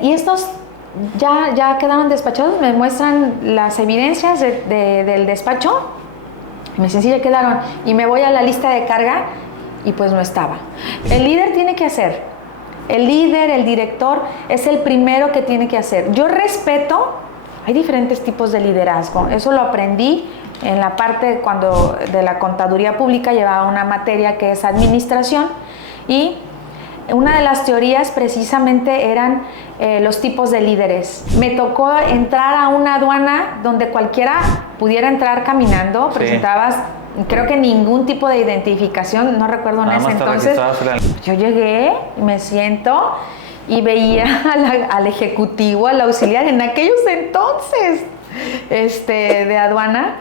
Y estos ya quedaron despachados, me muestran las evidencias del despacho, me dicen, sí, ya quedaron, y me voy a la lista de carga y pues no estaba. El líder tiene que hacer, el líder, el director es el primero que tiene que hacer. Yo respeto, hay diferentes tipos de liderazgo, eso lo aprendí en la parte cuando de la contaduría pública, llevaba una materia que es administración, y una de las teorías precisamente eran los tipos de líderes. Me tocó entrar a una aduana donde cualquiera pudiera entrar caminando, presentabas, creo que ningún tipo de identificación, no recuerdo en ese entonces. Yo llegué, me siento y veía al ejecutivo, al auxiliar, en aquellos entonces de aduana,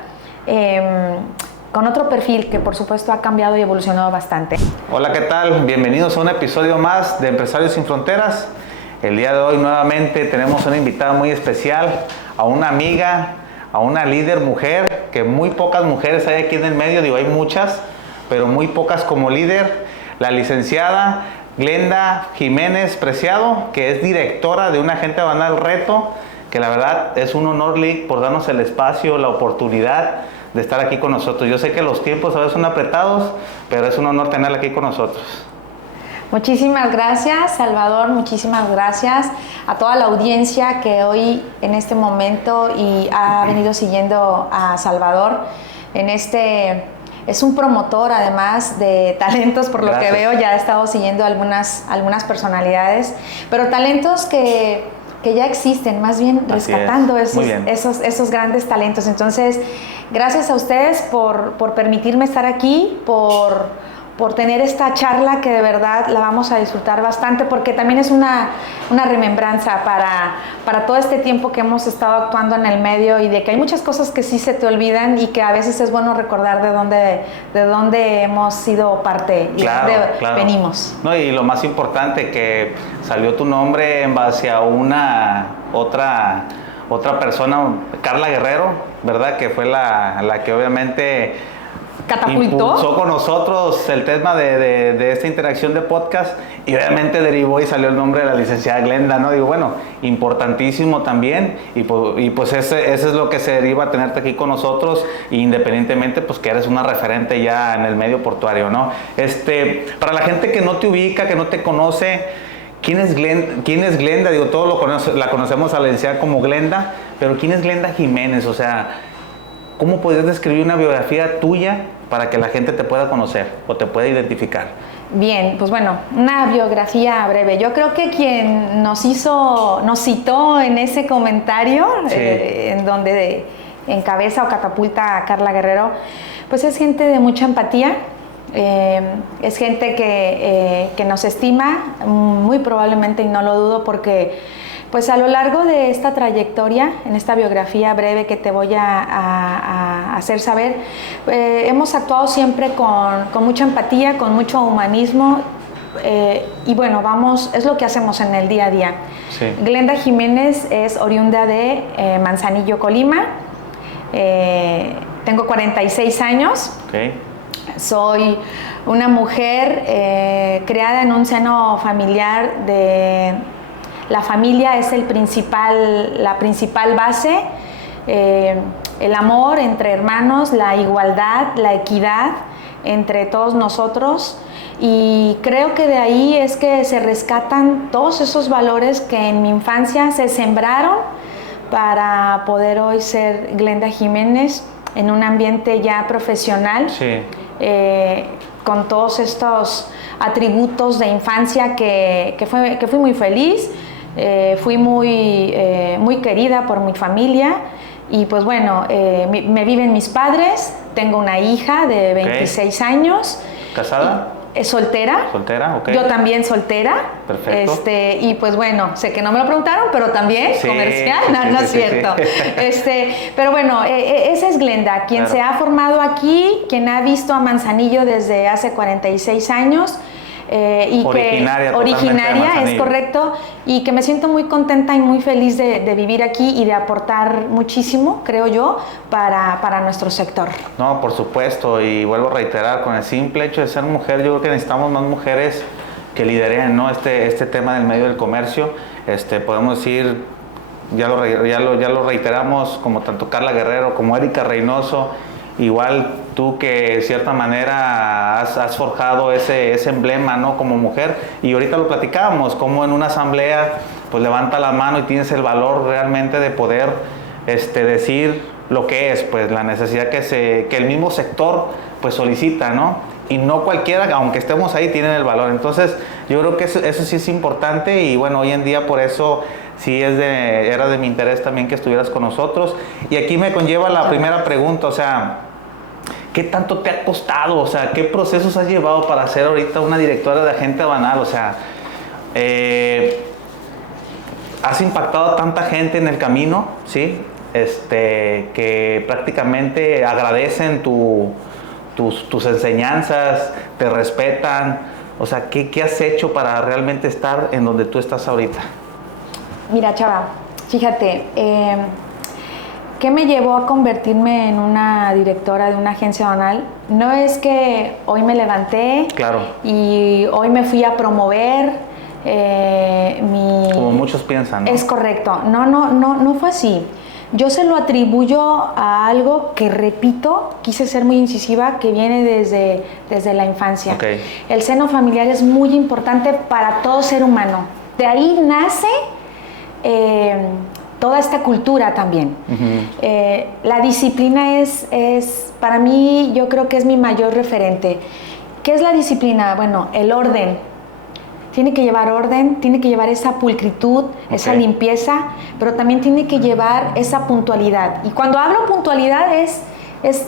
con otro perfil que por supuesto ha cambiado y evolucionado bastante. Hola, ¿qué tal? Bienvenidos a un episodio más de Empresarios Sin Fronteras. El día de hoy nuevamente tenemos una invitada muy especial, a una amiga, a una líder mujer, que muy pocas mujeres hay aquí en el medio, digo, hay muchas, pero muy pocas como líder, la licenciada Glenda Jiménez Preciado, que es directora de una agencia aduanal Reto, que la verdad es un honor, Lic, por darnos el espacio, la oportunidad de estar aquí con nosotros. Yo sé que los tiempos a veces son apretados, pero es un honor tenerla aquí con nosotros. Muchísimas gracias, Salvador, muchísimas gracias a toda la audiencia que hoy en este momento y ha venido siguiendo a Salvador es un promotor además de talentos, por lo que veo, ya he estado siguiendo algunas personalidades, pero talentos que ya existen, más bien rescatando esos grandes talentos. Entonces, gracias a ustedes por permitirme estar aquí, por tener esta charla que de verdad la vamos a disfrutar bastante, porque también es una remembranza para todo este tiempo que hemos estado actuando en el medio, y de que hay muchas cosas que sí se te olvidan y que a veces es bueno recordar de dónde hemos sido parte y de dónde venimos. No, y lo más importante, que salió tu nombre en base a otra persona, Carla Guerrero, ¿verdad? Que fue la que obviamente impulsó con nosotros el tema de esta interacción de podcast, y obviamente derivó y salió el nombre de la licenciada Glenda, ¿no? Digo, bueno, importantísimo también, y pues ese es lo que se deriva a tenerte aquí con nosotros, independientemente pues que eres una referente ya en el medio portuario, ¿no? Para la gente que no te ubica, que no te conoce, ¿quién es Glenda? Digo, todos la conocemos a la licenciada como Glenda, pero ¿quién es Glenda Jiménez? O sea, ¿cómo podrías describir una biografía tuya para que la gente te pueda conocer o te pueda identificar? Bien, pues bueno, una biografía breve. Yo creo que quien nos citó en ese comentario, en donde encabeza o catapulta a Carla Guerrero, pues es gente de mucha empatía, es gente que nos estima, muy probablemente, y no lo dudo, porque pues a lo largo de esta trayectoria, en esta biografía breve que te voy a hacer saber, hemos actuado siempre con mucha empatía, con mucho humanismo, y bueno, es lo que hacemos en el día a día. Sí. Glenda Jiménez es oriunda de Manzanillo, Colima. Tengo 46 años. Okay. Soy una mujer criada en un seno familiar la familia es la principal base, el amor entre hermanos, la igualdad, la equidad entre todos nosotros, y creo que de ahí es que se rescatan todos esos valores que en mi infancia se sembraron para poder hoy ser Glenda Jiménez en un ambiente ya profesional. Sí. Con todos estos atributos de infancia que fui muy feliz. Fui muy querida por mi familia, y pues bueno, me viven mis padres, tengo una hija de 26 años. ¿Casada? Soltera. Soltera, ok. Yo también soltera. Perfecto. Y pues bueno, sé que no me lo preguntaron, pero también comercial, no es cierto. Pero bueno, esa es Glenda, quien se ha formado aquí, quien ha visto a Manzanillo desde hace 46 años. Y originaria, es correcto, y que me siento muy contenta y muy feliz de vivir aquí y de aportar muchísimo, creo yo, para nuestro sector. No, por supuesto, y vuelvo a reiterar, con el simple hecho de ser mujer, yo creo que necesitamos más mujeres que lideren, ¿no? este tema del medio del comercio. podemos decir, ya lo reiteramos, como tanto Carla Guerrero como Erika Reynoso, igual tú que de cierta manera has forjado ese emblema, ¿no? Como mujer, y ahorita lo platicábamos, como en una asamblea pues levanta la mano y tienes el valor realmente de poder decir lo que es, pues la necesidad que el mismo sector pues solicita, ¿no? Y no cualquiera, aunque estemos ahí, tienen el valor. Entonces yo creo que eso sí es importante, y bueno, hoy en día por eso sí era de mi interés también que estuvieras con nosotros. Y aquí me conlleva la primera pregunta, o sea, ¿qué tanto te ha costado? O sea, ¿qué procesos has llevado para ser ahorita una directora de Agente Banal? O sea, has impactado a tanta gente en el camino, ¿sí? Que prácticamente agradecen tus enseñanzas, te respetan. O sea, ¿qué has hecho para realmente estar en donde tú estás ahorita? Mira, Chava, fíjate, ¿qué me llevó a convertirme en una directora de una agencia banal? No es que hoy me levanté, claro, y hoy me fui a promover como muchos piensan, ¿no? Es correcto. No fue así. Yo se lo atribuyo a algo que, repito, quise ser muy incisiva, que viene desde la infancia. Okay. El seno familiar es muy importante para todo ser humano. De ahí nace toda esta cultura también. La disciplina es, para mí, yo creo que es mi mayor referente. ¿Qué es la disciplina? Bueno, el orden. Tiene que llevar orden, tiene que llevar esa pulcritud, esa limpieza, pero también tiene que llevar esa puntualidad. Y cuando hablo puntualidad es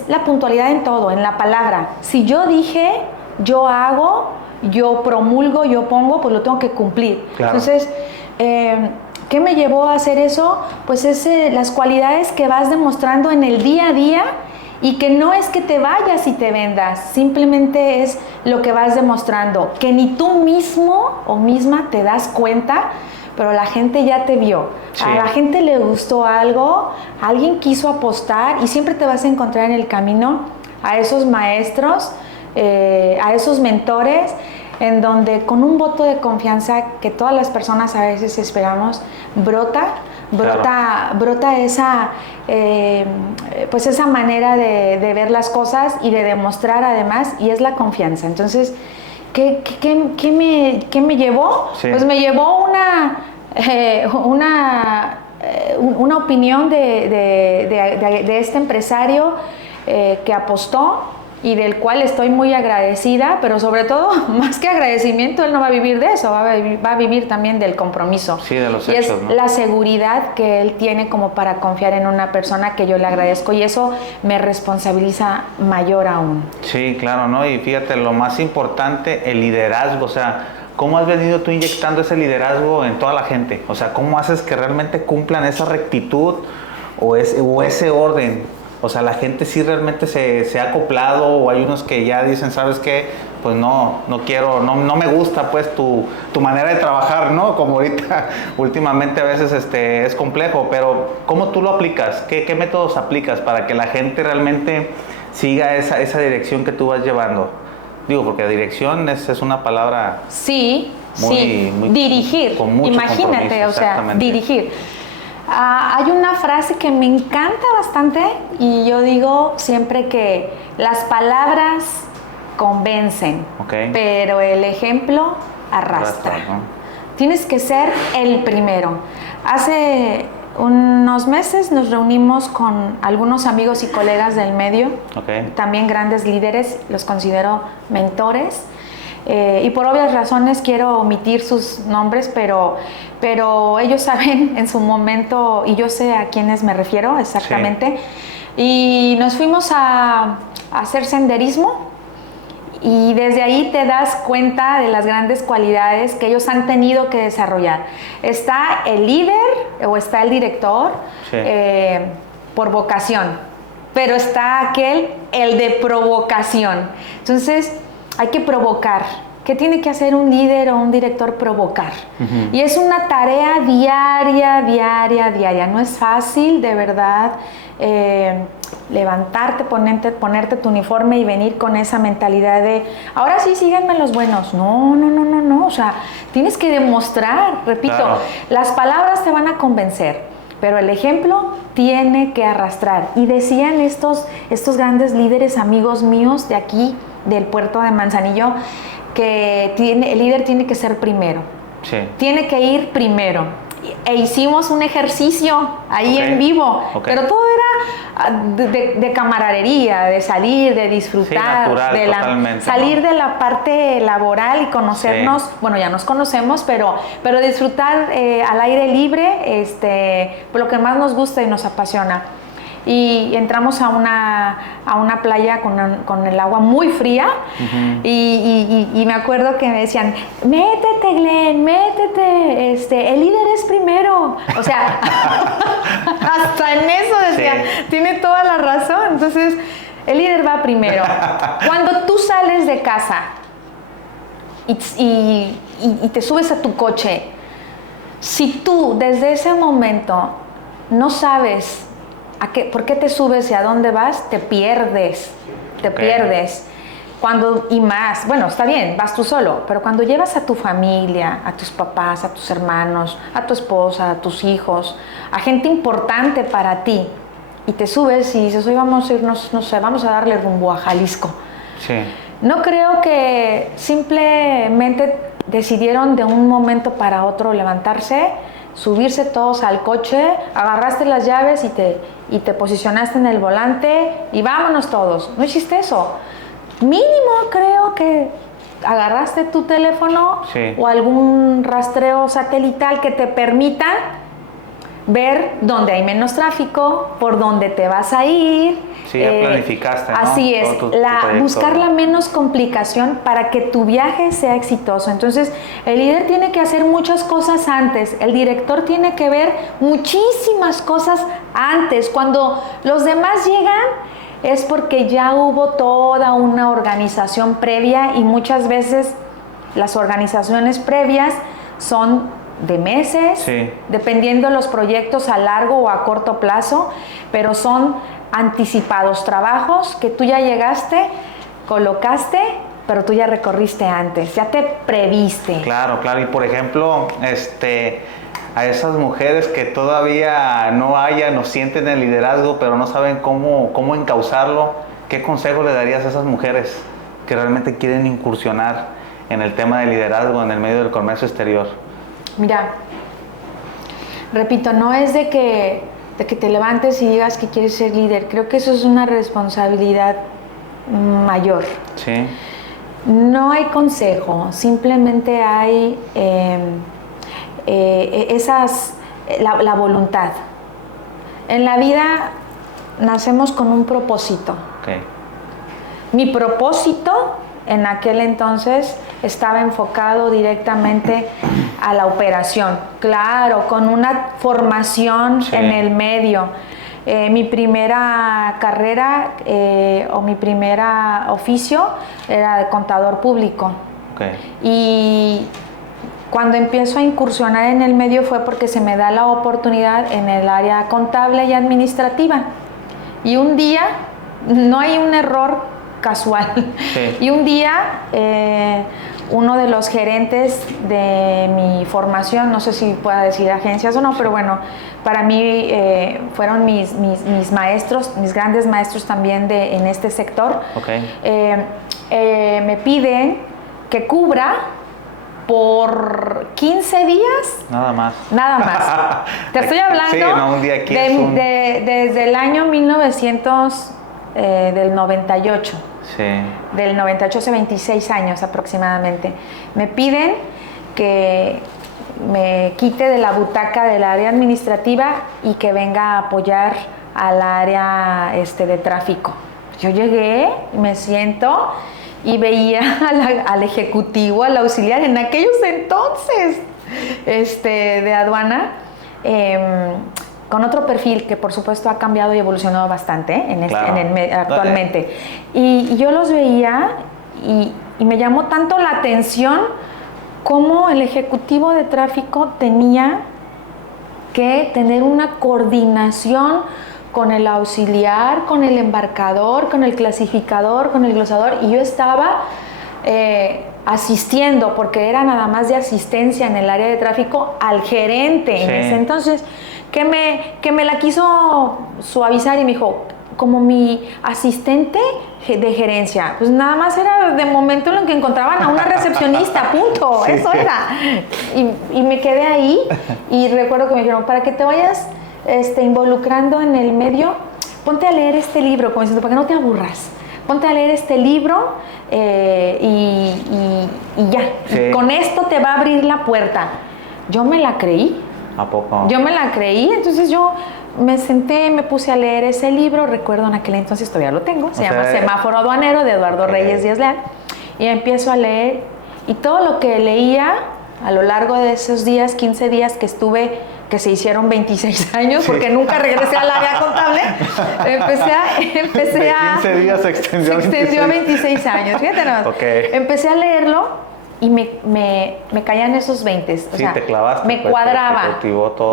la puntualidad en todo, en la palabra. Si yo dije, yo hago, yo promulgo, yo pongo, pues lo tengo que cumplir. Claro. Entonces, ¿qué me llevó a hacer eso? Pues las cualidades que vas demostrando en el día a día, y que no es que te vayas y te vendas, simplemente es lo que vas demostrando, que ni tú mismo o misma te das cuenta, pero la gente ya te vio. Sí. A la gente le gustó algo, alguien quiso apostar, y siempre te vas a encontrar en el camino a esos maestros, a esos mentores, en donde con un voto de confianza que todas las personas a veces esperamos, brota esa, pues esa manera de ver las cosas y de demostrar además, y es la confianza. Entonces, ¿qué me llevó? Sí. Pues me llevó una opinión de este empresario que apostó, y del cual estoy muy agradecida, pero sobre todo, más que agradecimiento, él no va a vivir de eso, va a vivir también del compromiso. Sí, de los y hechos, es, ¿no? La seguridad que él tiene como para confiar en una persona, que yo le agradezco, y eso me responsabiliza mayor aún. Sí, claro, ¿no? Y fíjate, lo más importante, el liderazgo, o sea, ¿cómo has venido tú inyectando ese liderazgo en toda la gente? O sea, ¿cómo haces que realmente cumplan esa rectitud o ese orden? O sea, la gente sí realmente se ha acoplado, o hay unos que ya dicen, ¿sabes qué? Pues no quiero, no me gusta pues tu manera de trabajar, ¿no? Como ahorita, últimamente a veces es complejo, pero ¿cómo tú lo aplicas? ¿Qué métodos aplicas para que la gente realmente siga esa dirección que tú vas llevando? Digo, porque dirección es una palabra... Sí, muy dirigir, con mucho imagínate, o sea, dirigir. Hay una frase que me encanta bastante, y yo digo siempre que las palabras convencen, pero el ejemplo arrastra. ¿No? Tienes que ser el primero. Hace unos meses nos reunimos con algunos amigos y colegas del medio, también grandes líderes, los considero mentores. Y por obvias razones quiero omitir sus nombres, pero ellos saben en su momento, y yo sé a quiénes me refiero exactamente. Sí. Y nos fuimos a hacer senderismo, y desde ahí te das cuenta de las grandes cualidades que ellos han tenido que desarrollar. Está el líder o está el director, sí, por vocación, pero está el de provocación. Entonces, hay que provocar, ¿Qué tiene que hacer un líder o un director? Provocar. Y es una tarea diaria. No es fácil, de verdad, levantarte, ponerte tu uniforme y venir con esa mentalidad de, ahora sí, síganme los buenos. No. O sea, tienes que demostrar, repito, claro. Las palabras te van a convencer, pero el ejemplo tiene que arrastrar. Y decían estos grandes líderes, amigos míos de aquí, del puerto de Manzanillo, que el líder tiene que ser primero. Sí. Tiene que ir primero. E hicimos un ejercicio ahí en vivo, pero todo era de camaradería, de salir, de disfrutar, sí, natural, salir de la parte laboral y conocernos. Bueno, ya nos conocemos, pero disfrutar al aire libre, por lo que más nos gusta y nos apasiona. Y entramos a una playa con el agua muy fría. Y me acuerdo que me decían, métete, Glenn, métete, el líder es primero. O sea, hasta en eso decía, tiene toda la razón. Entonces, el líder va primero. Cuando tú sales de casa y te subes a tu coche, si tú desde ese momento no sabes ¿por qué te subes y a dónde vas? Te pierdes. Bueno, está bien, vas tú solo, pero cuando llevas a tu familia, a tus papás, a tus hermanos, a tu esposa, a tus hijos, a gente importante para ti, y te subes y dices, hoy vamos a irnos, no sé, vamos a darle rumbo a Jalisco. Sí. No creo que simplemente decidieron de un momento para otro levantarse, subirse todos al coche, agarraste las llaves y te posicionaste en el volante y vámonos todos. No hiciste eso. Mínimo creo que agarraste tu teléfono o algún rastreo satelital que te permita ver dónde hay menos tráfico, por dónde te vas a ir. Sí, ya planificaste, ¿no? Así es, buscar la menos complicación para que tu viaje sea exitoso. Entonces, el líder tiene que hacer muchas cosas antes, el director tiene que ver muchísimas cosas antes. Cuando los demás llegan, es porque ya hubo toda una organización previa y muchas veces las organizaciones previas son de meses, dependiendo de los proyectos a largo o a corto plazo, pero son anticipados, trabajos que tú ya llegaste, colocaste, pero tú ya recorriste antes, ya te previste. Claro, y por ejemplo, a esas mujeres que todavía no hayan o sienten el liderazgo, pero no saben cómo encauzarlo, ¿qué consejo le darías a esas mujeres que realmente quieren incursionar en el tema del liderazgo en el medio del comercio exterior? Mira, repito, no es de que te levantes y digas que quieres ser líder. Creo que eso es una responsabilidad mayor. Sí. No hay consejo, simplemente hay la voluntad. En la vida nacemos con un propósito. Mi propósito en aquel entonces estaba enfocado directamente a la operación, claro, con una formación en el medio. Mi primera carrera o mi primera oficio era de contador público. Y cuando empiezo a incursionar en el medio fue porque se me da la oportunidad en el área contable y administrativa. Y un día, no hay un error casual, y un día uno de los gerentes de mi formación, no sé si pueda decir agencias o no, pero bueno, para mí fueron mis maestros, mis grandes maestros también en este sector. Me piden que cubra por 15 días. Nada más. Te estoy hablando un día aquí desde el año 1998. Del 98, hace 26 años aproximadamente. Me piden que me quite de la butaca del área administrativa y que venga a apoyar al área de tráfico. Yo llegué, me siento y veía al ejecutivo, al auxiliar en aquellos entonces de aduana, con otro perfil que por supuesto ha cambiado y evolucionado bastante actualmente. Y yo los veía y y me llamó tanto la atención cómo el ejecutivo de tráfico tenía que tener una coordinación con el auxiliar, con el embarcador, con el clasificador, con el glosador, y yo estaba asistiendo, porque era nada más de asistencia en el área de tráfico, al gerente en ese entonces, que me la quiso suavizar y me dijo, como mi asistente de gerencia, pues nada más era de momento en el que encontraban a una recepcionista, punto, eso era. Y me quedé ahí y recuerdo que me dijeron, para que te vayas involucrando en el medio, ponte a leer este libro, como diciendo, para que no te aburras. Ponte a leer este libro y ya. Sí. Y con esto te va a abrir la puerta. Yo me la creí. ¿A poco? Yo me la creí, entonces yo me senté, me puse a leer ese libro, recuerdo en aquel entonces, todavía lo tengo, se llama Semáforo Aduanero, de Eduardo Reyes Díaz Leal, y empiezo a leer, y todo lo que leía a lo largo de esos días, 15 días que estuve, que se hicieron 26 años, porque nunca regresé al área contable, empecé a 15 días se extendió a 26 años, fíjate nada más. Empecé a leerlo, y me caían esos 20. O sea, te clavaste. Me cuadraba.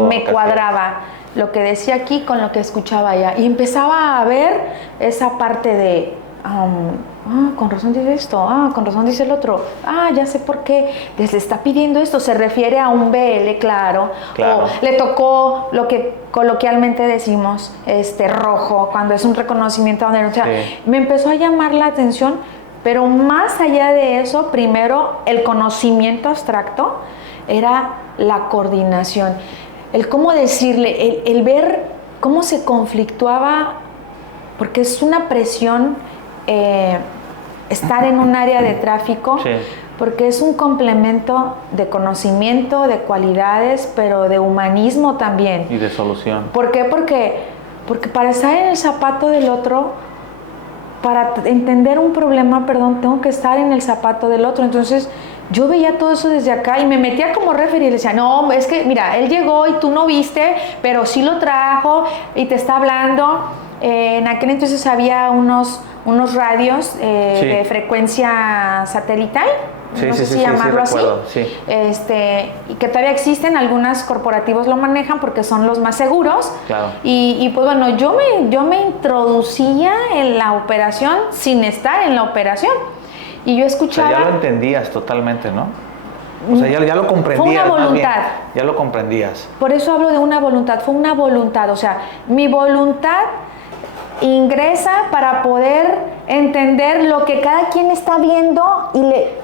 Me cuadraba lo que decía aquí con lo que escuchaba allá. Y empezaba a ver esa parte de, con razón dice esto, con razón dice el otro, ya sé por qué, les está pidiendo esto, se refiere a un BL, claro. O le tocó lo que coloquialmente decimos, rojo, cuando es un reconocimiento. O sea, me empezó a llamar la atención. Pero más allá de eso, primero el conocimiento abstracto era la coordinación. El cómo decirle, el ver cómo se conflictuaba, porque es una presión estar en un área de tráfico, porque es un complemento de conocimiento, de cualidades, pero de humanismo también. Y de solución. ¿Por qué? Porque para estar en el zapato del otro, para entender un problema, tengo que estar en el zapato del otro. Entonces, yo veía todo eso desde acá y me metía como referee y le decía, no, es que, mira, él llegó y tú no viste, pero sí lo trajo y te está hablando. En aquel entonces había unos radios de frecuencia satelital, no sé si llamarlo así, y que todavía existen, algunos corporativos lo manejan porque son los más seguros. Claro. Y pues bueno, yo me introducía en la operación sin estar en la operación. Y yo escuchaba... O sea, ya lo entendías totalmente, ¿no? O sea, ya lo comprendías. Fue una voluntad. Ya lo comprendías. Por eso hablo de una voluntad, fue una voluntad. O sea, mi voluntad ingresa para poder entender lo que cada quien está viendo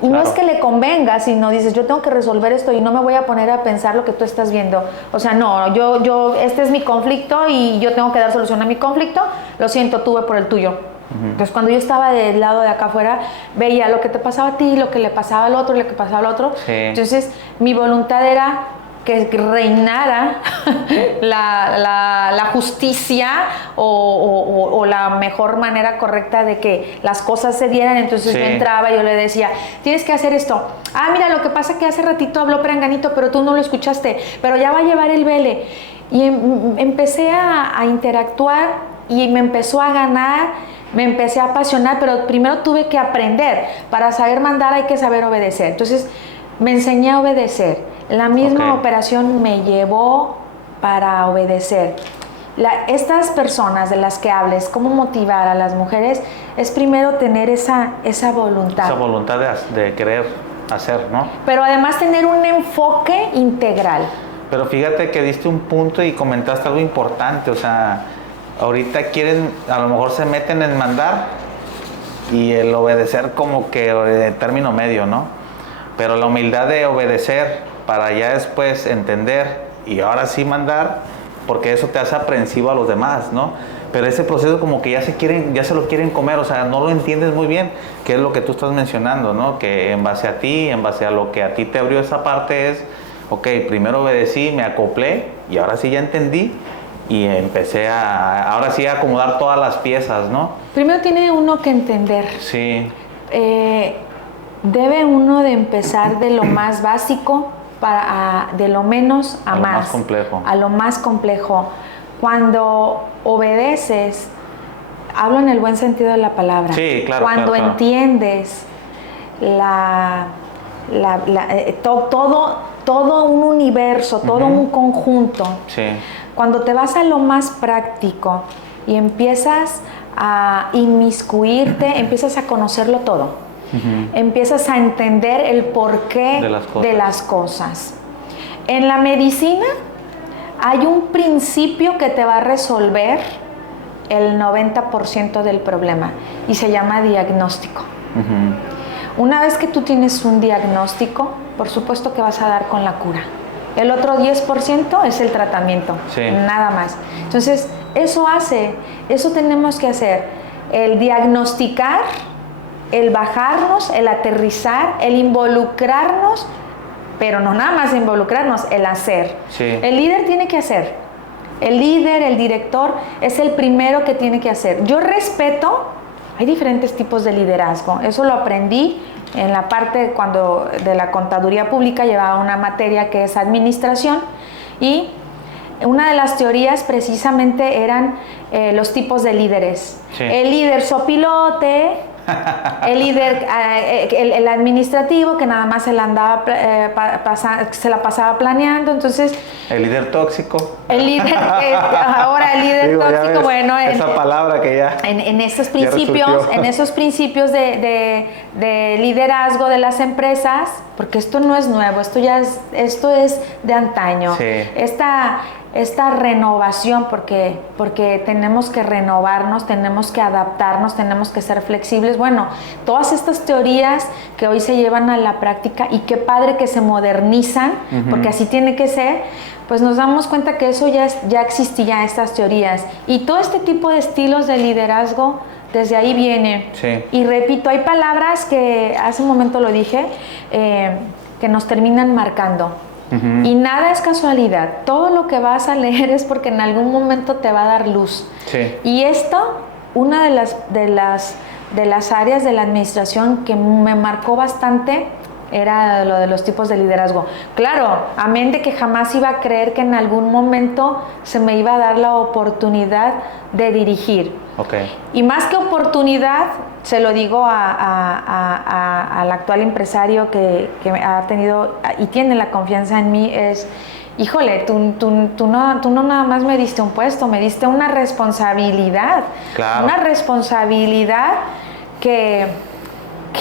y no es que le convenga, sino dices, yo tengo que resolver esto y no me voy a poner a pensar lo que tú estás viendo. O sea, no, yo este es mi conflicto y yo tengo que dar solución a mi conflicto. Lo siento, tú ve por el tuyo. Entonces, cuando yo estaba del lado de acá afuera, veía lo que te pasaba a ti, lo que le pasaba al otro, lo que pasaba al otro. Entonces, mi voluntad era que reinara la justicia o la mejor manera correcta de que las cosas se dieran. Entonces yo entraba y yo le decía, tienes que hacer esto. Mira, lo que pasa es que hace ratito habló Peranganito, pero tú no lo escuchaste, pero ya va a llevar el vele. Y empecé a interactuar y me empezó a ganar, me empecé a apasionar, pero primero tuve que aprender. Para saber mandar hay que saber obedecer. Entonces me enseñé a obedecer. La misma operación me llevó para obedecer. Estas personas de las que hables, cómo motivar a las mujeres, es primero tener esa voluntad. Esa voluntad de querer hacer, ¿no? Pero además tener un enfoque integral. Pero fíjate que diste un punto y comentaste algo importante. O sea, ahorita quieren, a lo mejor se meten en mandar y el obedecer como que de término medio, ¿no? Pero la humildad de obedecer para ya después entender y ahora sí mandar, porque eso te hace aprensivo a los demás, ¿no? Pero ese proceso como que ya se lo quieren comer, o sea, no lo entiendes muy bien, que es lo que tú estás mencionando, ¿no? Que en base a ti, en base a lo que a ti te abrió esa parte es, primero obedecí, me acoplé y ahora sí ya entendí y empecé ahora sí a acomodar todas las piezas, ¿no? Primero tiene uno que entender. Sí. Debe uno de empezar de lo más básico, de lo menos a más. Más complejo. A lo más complejo. Cuando obedeces, hablo en el buen sentido de la palabra. Sí, claro. Cuando entiendes, todo un universo, todo un conjunto. Sí. Cuando te vas a lo más práctico y empiezas a inmiscuirte, empiezas a conocerlo todo. Empiezas a entender el porqué de las cosas. En la medicina hay un principio que te va a resolver el 90% del problema y se llama diagnóstico. Una vez que tú tienes un diagnóstico, por supuesto que vas a dar con la cura. El otro 10% es el tratamiento, nada más. Entonces, eso tenemos que hacer, el diagnosticar, el bajarnos, el aterrizar, el involucrarnos, pero no nada más involucrarnos, el hacer. El líder tiene que hacer. El líder, el director, es el primero que tiene que hacer. Yo respeto, hay diferentes tipos de liderazgo. Eso lo aprendí en la parte cuando de la contaduría pública, llevaba una materia que es administración, y una de las teorías precisamente eran los tipos de líderes. El líder sopilote, el líder, el administrativo, que nada más se la andaba se la pasaba planeando. Entonces, el líder tóxico. El líder, ahora el líder tóxico, ves, bueno, esa palabra que ya en esos principios de liderazgo de las empresas, porque esto no es nuevo, esto es de antaño. Esta renovación, porque tenemos que renovarnos, tenemos que adaptarnos, tenemos que ser flexibles. Bueno, todas estas teorías que hoy se llevan a la práctica, y qué padre que se modernizan, porque así tiene que ser, pues nos damos cuenta que eso ya existía, estas teorías. Y todo este tipo de estilos de liderazgo, desde ahí viene. Y repito, hay palabras que hace un momento lo dije, que nos terminan marcando. Y nada es casualidad. Todo lo que vas a leer es porque en algún momento te va a dar luz. Y esto, una de las áreas de la administración que me marcó bastante, era lo de los tipos de liderazgo. Claro, amén de que jamás iba a creer que en algún momento se me iba a dar la oportunidad de dirigir. Y más que oportunidad, se lo digo al actual empresario que ha tenido y tiene la confianza en mí, es, híjole, tú no nada más me diste un puesto, me diste una responsabilidad. Una responsabilidad que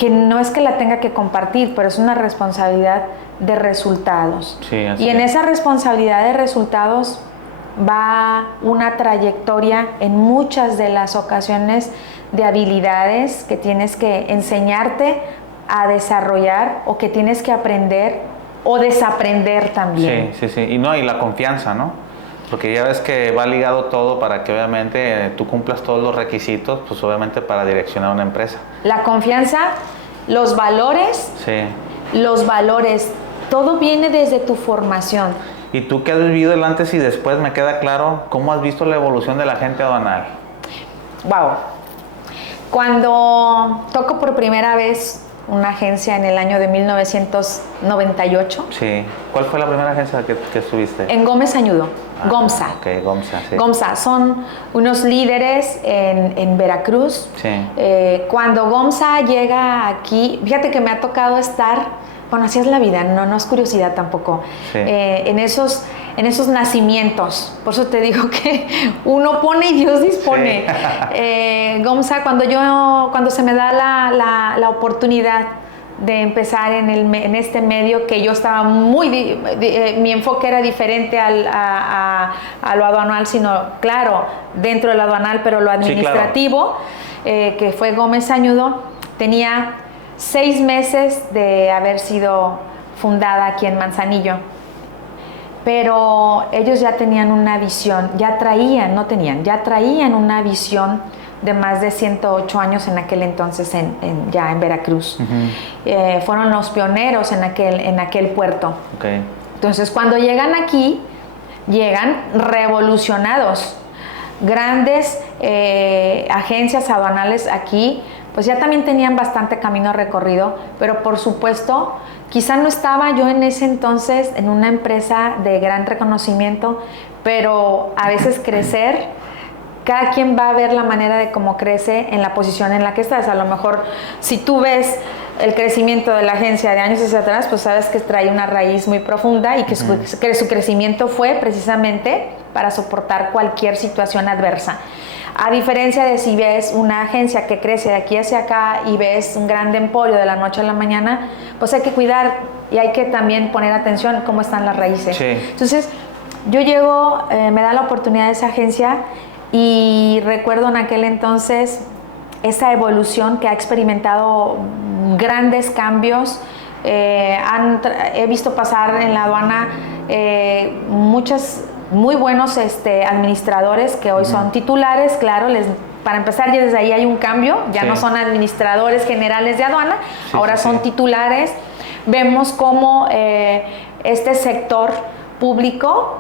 no es que la tenga que compartir, pero es una responsabilidad de resultados. Y en esa responsabilidad de resultados va una trayectoria en muchas de las ocasiones de habilidades que tienes que enseñarte a desarrollar, o que tienes que aprender o desaprender también. Y la confianza, ¿no? Porque ya ves que va ligado todo para que obviamente tú cumplas todos los requisitos, pues obviamente para direccionar una empresa. La confianza, los valores, todo viene desde tu formación. Y tú que has vivido el antes y después, me queda claro, ¿cómo has visto la evolución de la gente aduanal? Wow. Cuando toco por primera vez una agencia en el año de 1998. ¿Cuál fue la primera agencia que estuviste? En Gómez Añudo. GOMSA. GOMSA, GOMSA, son unos líderes en Veracruz. Cuando GOMSA llega aquí, fíjate que me ha tocado estar, bueno, así es la vida, no es curiosidad tampoco, en esos nacimientos. Por eso te digo que uno pone y Dios dispone. GOMSA, cuando se me da la oportunidad de empezar en este medio, que yo estaba mi enfoque era diferente a lo aduanal, sino, claro, dentro del aduanal, pero lo administrativo, que fue Gómez Añudo, tenía 6 meses de haber sido fundada aquí en Manzanillo. Pero ellos ya tenían una visión, ya traían una visión de más de 108 años en aquel entonces ya en Veracruz. Fueron los pioneros en aquel puerto. Entonces, cuando llegan aquí, llegan revolucionados. Grandes agencias aduanales aquí, pues ya también tenían bastante camino recorrido, pero por supuesto, quizá no estaba yo en ese entonces en una empresa de gran reconocimiento, pero a veces crecer, cada quien va a ver la manera de cómo crece en la posición en la que estás. A lo mejor, si tú ves el crecimiento de la agencia de años hacia atrás, pues sabes que trae una raíz muy profunda y que su crecimiento fue precisamente para soportar cualquier situación adversa. A diferencia de si ves una agencia que crece de aquí hacia acá y ves un gran emporio de la noche a la mañana, pues hay que cuidar y hay que también poner atención cómo están las raíces. Sí. Entonces, yo llego, me da la oportunidad de esa agencia y recuerdo en aquel entonces esa evolución que ha experimentado grandes cambios. He visto pasar en la aduana muchos muy buenos administradores que hoy son titulares, claro, para empezar ya desde ahí hay un cambio, ya no son administradores generales de aduana, ahora son titulares. Vemos cómo este sector público,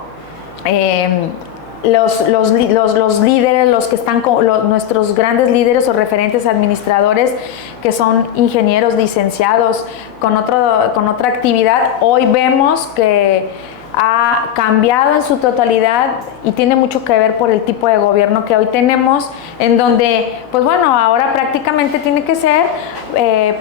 los líderes, los que están nuestros grandes líderes o referentes administradores que son ingenieros licenciados con otra actividad, hoy vemos que ha cambiado en su totalidad y tiene mucho que ver por el tipo de gobierno que hoy tenemos, en donde, pues bueno, ahora prácticamente tiene que ser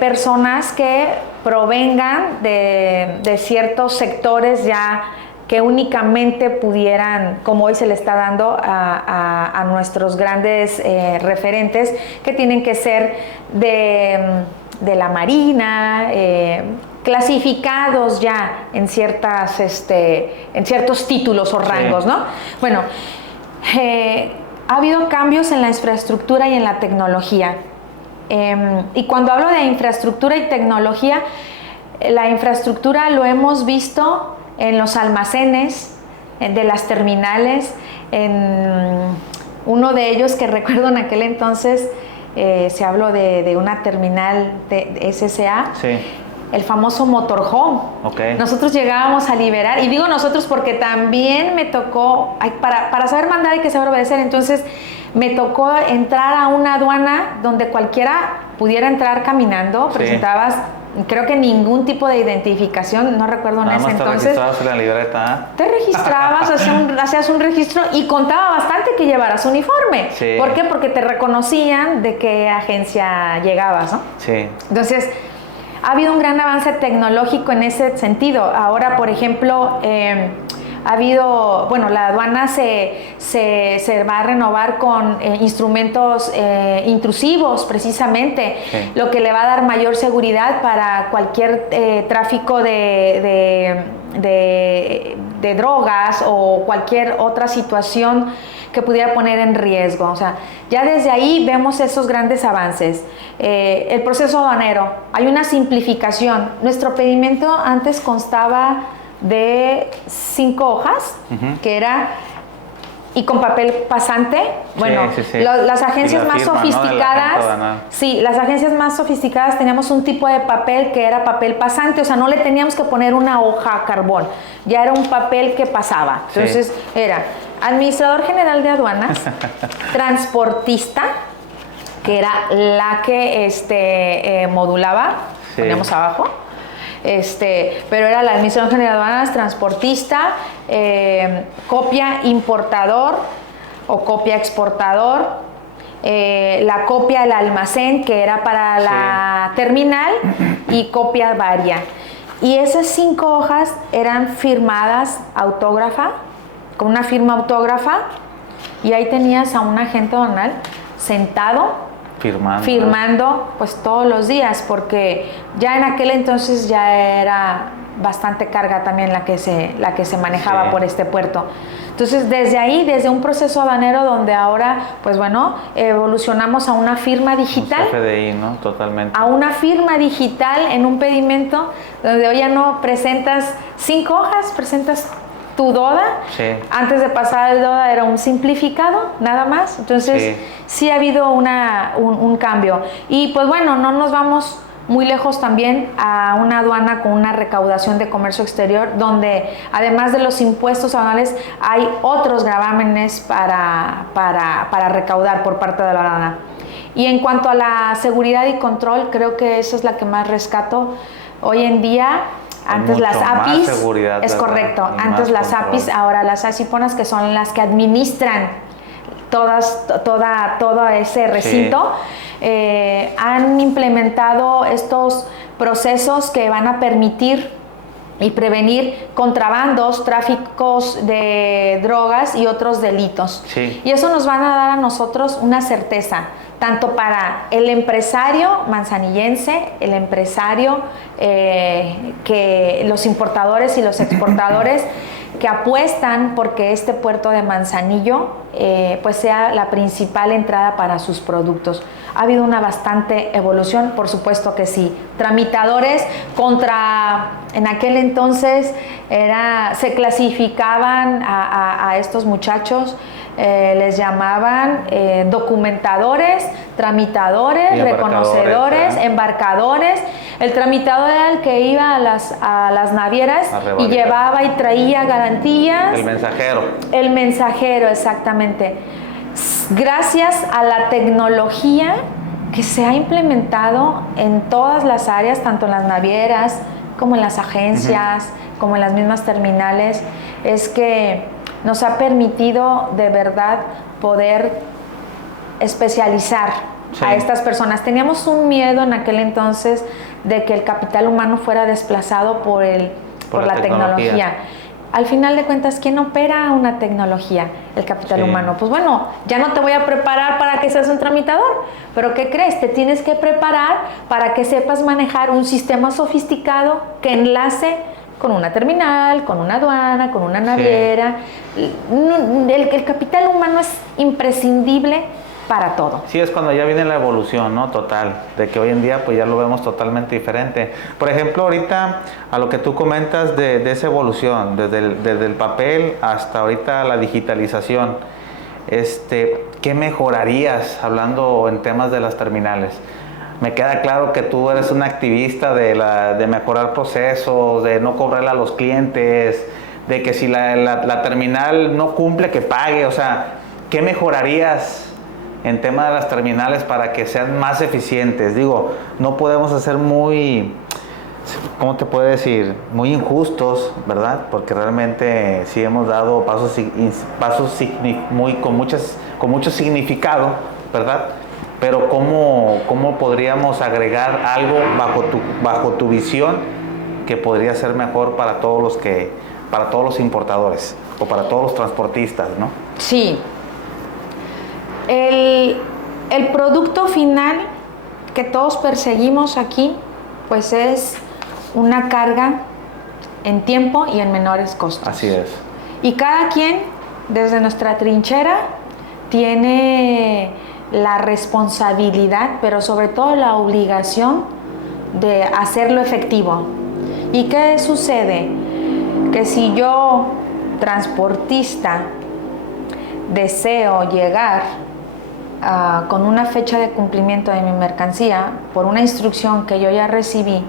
personas que provengan de ciertos sectores ya que únicamente pudieran, como hoy se le está dando a nuestros grandes referentes, que tienen que ser de la Marina, clasificados ya en ciertos títulos o rangos, ¿no? Bueno, ha habido cambios en la infraestructura y en la tecnología. Y cuando hablo de infraestructura y tecnología, la infraestructura lo hemos visto en los almacenes, de las terminales, en uno de ellos que recuerdo en aquel entonces, se habló de una terminal de SSA, sí. El famoso motorhome. Okay. Nosotros llegábamos a liberar, y digo nosotros porque también me tocó, para saber mandar hay que saber obedecer, entonces me tocó entrar a una aduana donde cualquiera pudiera entrar caminando, presentabas, creo que ningún tipo de identificación, no recuerdo en ese entonces. Nada más te registrabas en la libreta. Te registrabas, hacías un registro y contaba bastante que llevaras uniforme. Sí. ¿Por qué? Porque te reconocían de qué agencia llegabas, ¿no? Sí. Entonces, ha habido un gran avance tecnológico en ese sentido. Ahora, por ejemplo, ha habido, bueno, la aduana se va a renovar con instrumentos intrusivos, precisamente, lo que le va a dar mayor seguridad para cualquier tráfico de drogas o cualquier otra situación que pudiera poner en riesgo. O sea, ya desde ahí vemos esos grandes avances. El proceso aduanero, hay una simplificación. Nuestro pedimento antes constaba de 5 hojas, que era, y con papel pasante. Bueno, las agencias más sofisticadas, las agencias más sofisticadas teníamos un tipo de papel que era papel pasante, o sea, no le teníamos que poner una hoja a carbón, ya era un papel que pasaba. Entonces, era administrador general de aduanas, transportista, que era la que modulaba, poníamos abajo, pero era la administración general de aduanas, transportista, copia importador o copia exportador, la copia del almacén, que era para la terminal, y copia varia. Y esas 5 hojas eran firmadas autógrafa, con una firma autógrafa, y ahí tenías a un agente aduanal sentado firmando pues todos los días, porque ya en aquel entonces ya era bastante carga también la que se manejaba por este puerto. Entonces, desde ahí, desde un proceso aduanero donde ahora, pues bueno, evolucionamos a una firma digital. CFDI, ¿no? Totalmente. A una firma digital en un pedimento donde hoy ya no presentas 5 hojas, presentas tu DODA. Antes de pasar al DODA era un simplificado, nada más. Entonces, sí ha habido un cambio. Y pues bueno, no nos vamos muy lejos también a una aduana con una recaudación de comercio exterior, donde además de los impuestos aduanales hay otros gravámenes para recaudar por parte de la aduana. Y en cuanto a la seguridad y control, creo que esa es la que más rescato hoy en día. Antes las APIs, es correcto, antes las APIs, ahora las ASIPONAS, que son las que administran todo ese recinto, han implementado estos procesos que van a permitir y prevenir contrabandos, tráficos de drogas y otros delitos. Sí. Y eso nos van a dar a nosotros una certeza, tanto para el empresario manzanillense, el empresario, que los importadores y los exportadores que apuestan porque este puerto de Manzanillo pues sea la principal entrada para sus productos. Ha habido una bastante evolución, por supuesto que sí. Tramitadores en aquel entonces se clasificaban a estos muchachos, les llamaban documentadores, tramitadores, reconocedores, embarcadores. El tramitador era el que iba a las navieras y llevaba y traía garantías. El mensajero. El mensajero, exactamente. Gracias a la tecnología que se ha implementado en todas las áreas, tanto en las navieras como en las agencias, como en las mismas terminales, es que nos ha permitido de verdad poder especializar a estas personas. Teníamos un miedo en aquel entonces de que el capital humano fuera desplazado por la tecnología. Al final de cuentas, ¿quién opera una tecnología? El capital humano. Pues bueno, ya no te voy a preparar para que seas un tramitador, pero ¿qué crees? Te tienes que preparar para que sepas manejar un sistema sofisticado que enlace con una terminal, con una aduana, con una naviera. El capital humano es imprescindible para todo. Sí, es cuando ya viene la evolución, ¿no? Total, de que hoy en día pues ya lo vemos totalmente diferente. Por ejemplo, ahorita a lo que tú comentas de esa evolución, desde el papel hasta ahorita la digitalización, ¿qué mejorarías hablando en temas de las terminales? Me queda claro que tú eres un activista de mejorar procesos, de no cobrarle a los clientes, de que si la terminal no cumple, que pague. O sea, ¿qué mejorarías en tema de las terminales para que sean más eficientes? Digo, no podemos hacer muy, ¿cómo te puedo decir? Muy injustos, ¿verdad? Porque realmente sí hemos dado pasos con mucho significado, ¿verdad? Pero ¿cómo podríamos agregar algo bajo tu visión que podría ser mejor para todos los importadores o para todos los transportistas, ¿no? Sí. El producto final que todos perseguimos aquí, pues es una carga en tiempo y en menores costos. Así es. Y cada quien, desde nuestra trinchera, tiene la responsabilidad, pero sobre todo la obligación de hacerlo efectivo. ¿Y qué sucede? Que si yo, transportista, deseo llegar con una fecha de cumplimiento de mi mercancía por una instrucción que yo ya recibí,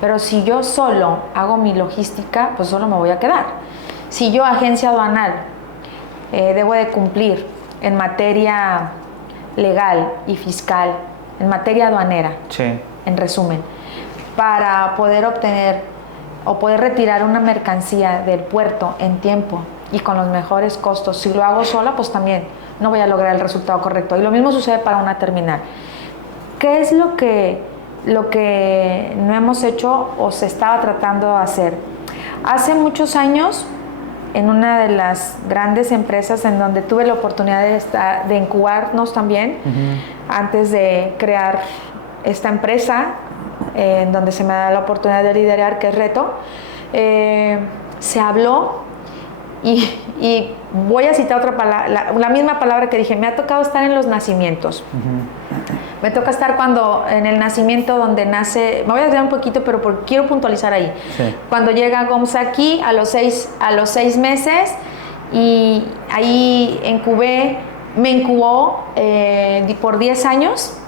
pero si yo solo hago mi logística, pues solo me voy a quedar. Si yo, agencia aduanal, debo de cumplir en materia legal y fiscal, en materia aduanera, sí, en resumen, para poder obtener o poder retirar una mercancía del puerto en tiempo y con los mejores costos, si lo hago sola, pues también no voy a lograr el resultado correcto. Y lo mismo sucede para una terminal. ¿Qué es lo que no hemos hecho o se estaba tratando de hacer? Hace muchos años, en una de las grandes empresas en donde tuve la oportunidad de incubarnos también, antes de crear esta empresa, en donde se me da la oportunidad de liderar, que es Reto, se habló, y voy a citar otra palabra, la misma palabra que dije. Me ha tocado estar en los nacimientos. Me toca estar en el nacimiento donde nace, me voy a desviar un poquito, pero quiero puntualizar ahí. Sí. Cuando llega Goms aquí a los 6 meses, y ahí me incubó por 10 años,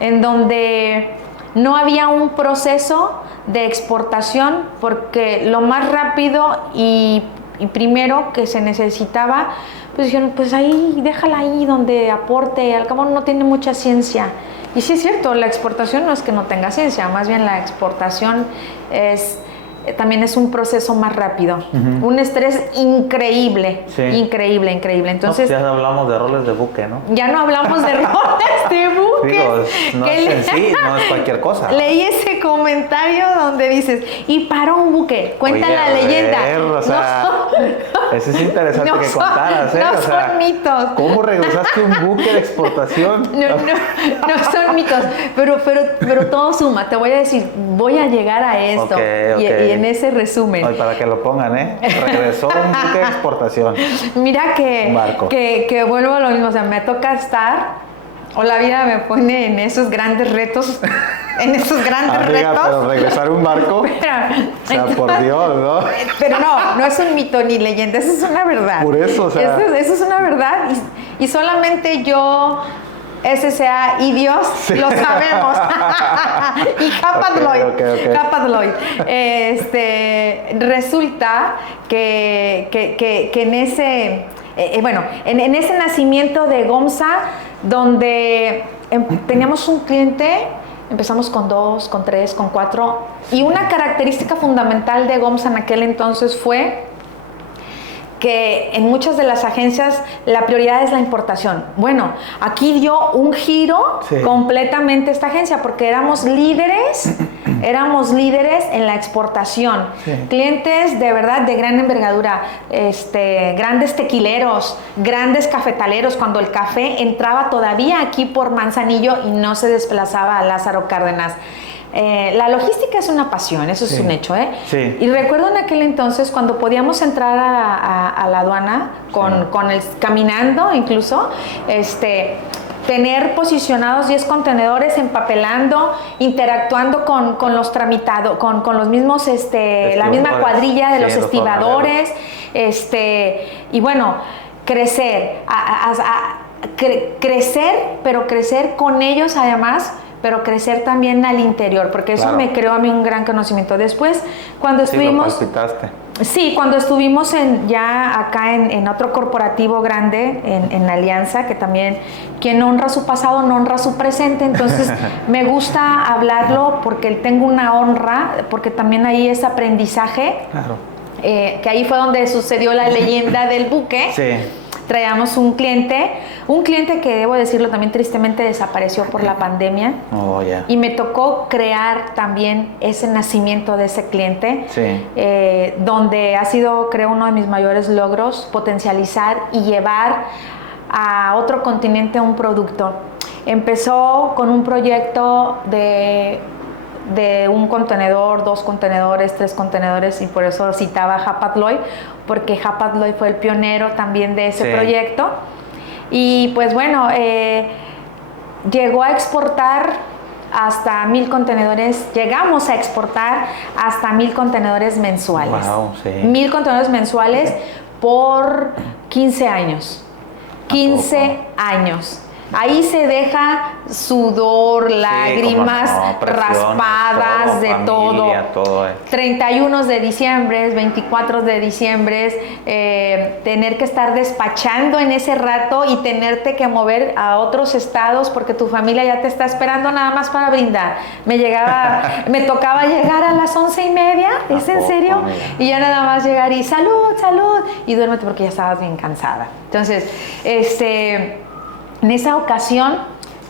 en donde no había un proceso de exportación, porque lo más rápido y primero que se necesitaba, pues dijeron, pues ahí, déjala ahí donde aporte, al cabo no tiene mucha ciencia. Y sí es cierto, la exportación no es que no tenga ciencia, más bien la exportación también es un proceso más rápido, un estrés increíble, sí. increíble. Entonces, no, ya hablamos de roles de buque, ¿no? Ya no hablamos de roles este buque. Digo, no es en sí, no es cualquier cosa. Leí ese comentario donde dices, y paró un buque, cuenta Oye, la a leyenda. ver, o sea, eso es interesante no que son- contaras, ¿eh? no O sea, son mitos. ¿cómo regresaste un buque de exportación? No son mitos, pero todo suma. Te voy a decir, voy a llegar a esto. Ok, Y ok. en ese resumen. Ay, para que lo pongan, ¿eh? Regresó un buque de exportación. Mira Un barco. que vuelvo a lo mismo, o sea, me toca estar, o la vida me pone en esos grandes retos, Amiga, retos. pero regresar un barco, Pero, o sea, por Dios, ¿no? pero no es un mito ni leyenda, eso es una verdad. Por eso, o sea. Eso es una verdad y solamente yo, SSA y Dios Sí. lo sabemos. Y Hapadloy. Ok. Hapadloy. Resulta que en ese, en ese nacimiento de Gomsa, donde teníamos un cliente, empezamos con 2, con 3, con 4, y una característica fundamental de Gomsa en aquel entonces fue que en muchas de las agencias la prioridad es la importación. Bueno, aquí dio un giro Sí. completamente esta agencia porque éramos líderes en la exportación. Sí. Clientes de verdad de gran envergadura, grandes tequileros, grandes cafetaleros, cuando el café entraba todavía aquí por Manzanillo y no se desplazaba a Lázaro Cárdenas. La logística es una pasión, eso es Sí. un hecho, ¿eh? Sí. Y recuerdo en aquel entonces cuando podíamos entrar a la aduana caminando incluso, tener posicionados 10 contenedores, empapelando, interactuando con los tramitados, con los mismos, la misma cuadrilla de Sí, los los estibadores, y bueno, crecer, crecer, pero crecer con ellos además, pero crecer también al interior, porque eso Claro. me creó a mí un gran conocimiento. Después, cuando estuvimos... Sí, lo palpitaste. Sí, cuando estuvimos ya acá en otro corporativo grande, en Alianza, que también quien honra su pasado no honra su presente, entonces me gusta hablarlo porque tengo una honra, porque también ahí es aprendizaje, Claro. que ahí fue donde sucedió la leyenda del buque. Sí. Traíamos un cliente que debo decirlo también tristemente desapareció por la pandemia. Oh, ya. Y me tocó crear también ese nacimiento de ese cliente, Sí. donde ha sido, creo, uno de mis mayores logros, potencializar y llevar a otro continente un producto. Empezó con un proyecto de un contenedor, 2 contenedores, 3 contenedores, y por eso citaba a Hapadloy, porque Hapadloy fue el pionero también de ese Sí. proyecto. Y pues bueno, llegó a exportar hasta 1,000 contenedores, llegamos a exportar hasta 1,000 contenedores mensuales. Wow, sí. 1,000 contenedores mensuales por 15 años. 15 años. Ahí se deja sudor, lágrimas, cómo no, presiones, raspadas, todo, de familia, todo. 31 de diciembre, 24 de diciembre, tener que estar despachando en ese rato y tenerte que mover a otros estados porque tu familia ya te está esperando nada más para brindar. Me tocaba llegar a las 11:30, ¿es en serio? Amiga? Y ya nada más llegar y salud, y duérmete porque ya estabas bien cansada. Entonces, en esa ocasión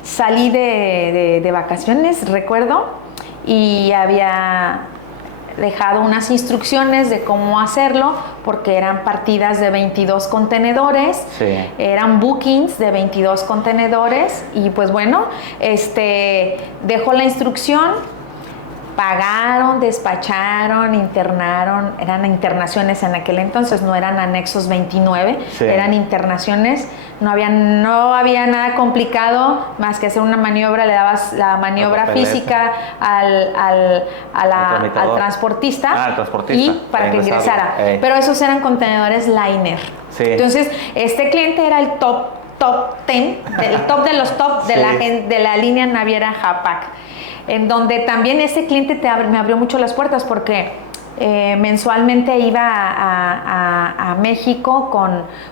salí de vacaciones, recuerdo, y había dejado unas instrucciones de cómo hacerlo, porque eran partidas de 22 contenedores, Sí. eran bookings de 22 contenedores, y pues bueno, dejo la instrucción. Pagaron, despacharon, internaron, eran internaciones en aquel entonces, no eran anexos 29, Sí. eran internaciones, no había nada complicado más que hacer una maniobra, le dabas la maniobra papeleta. física al tramitador. transportista, Al transportista, y para que ingresarlo. ingresara. Pero esos eran contenedores liner. Sí. Entonces, este cliente era el top 10, el top de los top de, Sí. de la línea naviera Hapag, en donde también ese cliente me abrió mucho las puertas porque mensualmente iba a México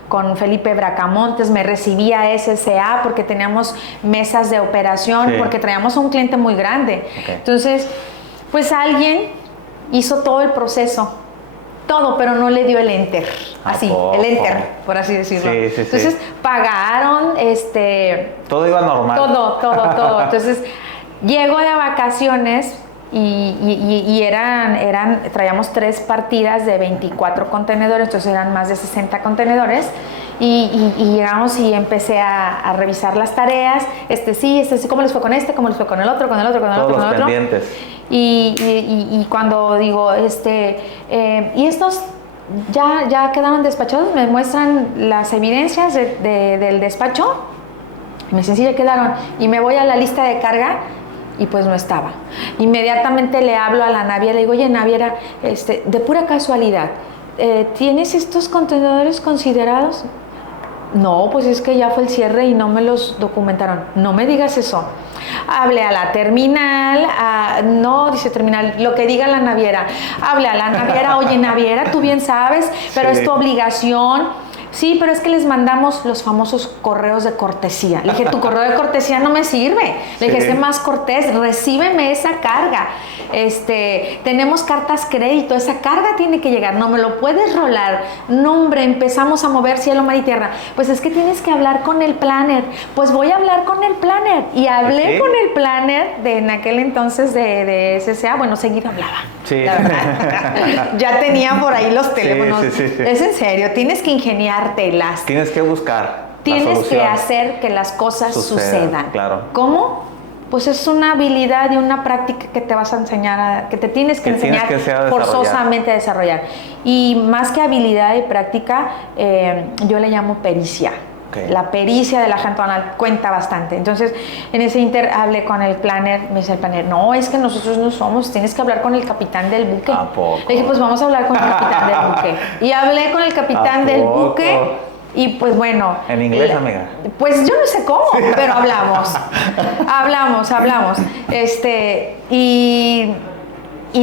con Felipe Bracamontes, me recibía SSA porque teníamos mesas de operación, Sí. porque traíamos a un cliente muy grande. Ok. Entonces, pues alguien hizo todo el proceso todo, pero no le dio el enter, así, el enter, por así decirlo. Sí, sí, sí. Entonces pagaron, todo iba normal. todo. Entonces llego de vacaciones y traíamos 3 partidas de 24 contenedores, entonces eran más de 60 contenedores. Y llegamos y empecé a revisar las tareas, sí, cómo les fue con cómo les fue con el otro, Todos los pendientes. Y cuando digo, y estos ya quedaron despachados, me muestran las evidencias del despacho, y me dicen, sí, ya quedaron, y me voy a la lista de carga, y pues no estaba. Inmediatamente le hablo a la naviera, le digo, oye, naviera, de pura casualidad, ¿tienes estos contenedores considerados? No, pues es que ya fue el cierre y no me los documentaron. No me digas eso. Hablé a la terminal, no dice terminal, lo que diga la naviera. Hablé a la naviera, oye, naviera, tú bien sabes, pero sí. Es tu obligación. Sí, pero es que les mandamos los famosos correos de cortesía. Le dije, tu correo de cortesía no me sirve. Le dije, sé más cortés, recíbeme esa carga. Tenemos cartas crédito, esa carga tiene que llegar, no me lo puedes rolar. No, hombre, empezamos a mover cielo, mar y tierra. Pues es que tienes que hablar con el planner. Pues voy a hablar con el planner. Y hablé con el planner en aquel entonces de SSA. Bueno, seguido hablaba. Sí. La verdad. Ya tenía por ahí los teléfonos. Sí. Es en serio, tienes que ingeniártelas. Tienes que buscar. Tienes que hacer que las cosas sucedan. Claro. ¿Cómo? Pues es una habilidad y una práctica que te vas a enseñar, que te tienes que enseñar forzosamente a desarrollar. Y más que habilidad y práctica, yo le llamo pericia. Okay. La pericia de la gente cuenta bastante. Entonces, en ese inter hablé con el planner, me dice el planner, no, es que nosotros no somos, tienes que hablar con el capitán del buque. ¿A poco? Le dije, pues vamos a hablar con el capitán del buque. Y hablé con el capitán del buque. Y pues bueno. ¿En inglés, amiga? Pues yo no sé cómo, pero hablamos. hablamos. Y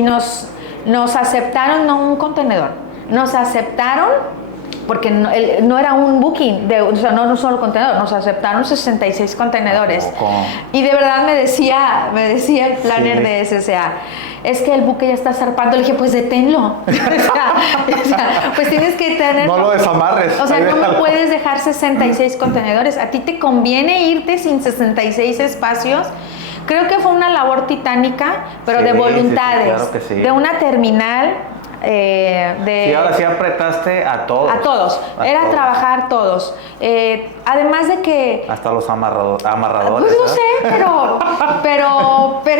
nos aceptaron, no un contenedor, nos aceptaron porque no era un booking, o sea, no un solo contenedor, nos aceptaron 66 contenedores. Y de verdad me decía el planner de SSA, es que el buque ya está zarpando. Le dije, pues deténlo. o sea, pues tienes que tener... No lo desamarres. O sea, no me puedes dejar 66 contenedores. A ti te conviene irte sin 66 espacios. Creo que fue una labor titánica, pero de voluntades. Sí, claro que sí. De una terminal... Sí, ahora sí apretaste a todos. A todos. Era trabajar todos. Además de que... Hasta los amarradores. Pues no sé, pero